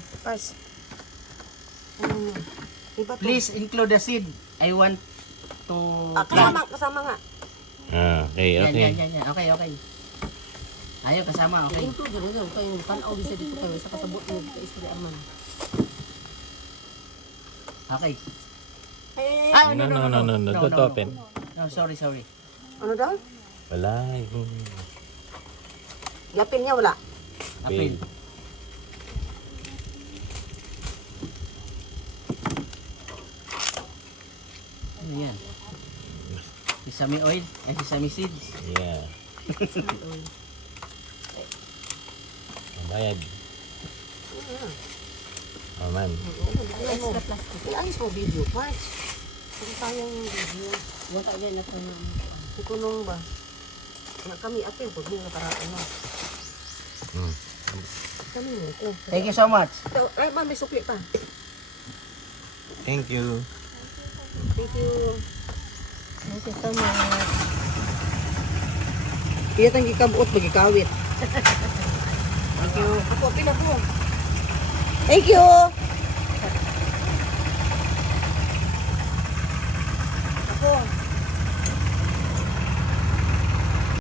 First. Iba to. Please include the seed. I want to Kasama nga. Okay, Yan, okay. yan. Okay. Ayaw, kasama, okay. I-include na yun. Kaya yung panaw bisa dito kayo sa kasabot mo sa istorya man. Okay. Ay. No. Don't open. No, sorry. Ano daw? Wala. Yapin niya wala. Apil. Ano yan? Sesame oil? Sesame seeds? Yeah. Bayad. Oh man. Extra plastic. Iayos mo video parts. Kung sayang yung video. Wala tayo na sa ikunong ba? Na kami apil pag mga para ano. Kami mo ko. Thank you so much. Ay, may sukli pa. Thank you. Thank you. Thank you so much. Iya tang gikabuot magikawit. Thank you. Ako pila ko. Thank you.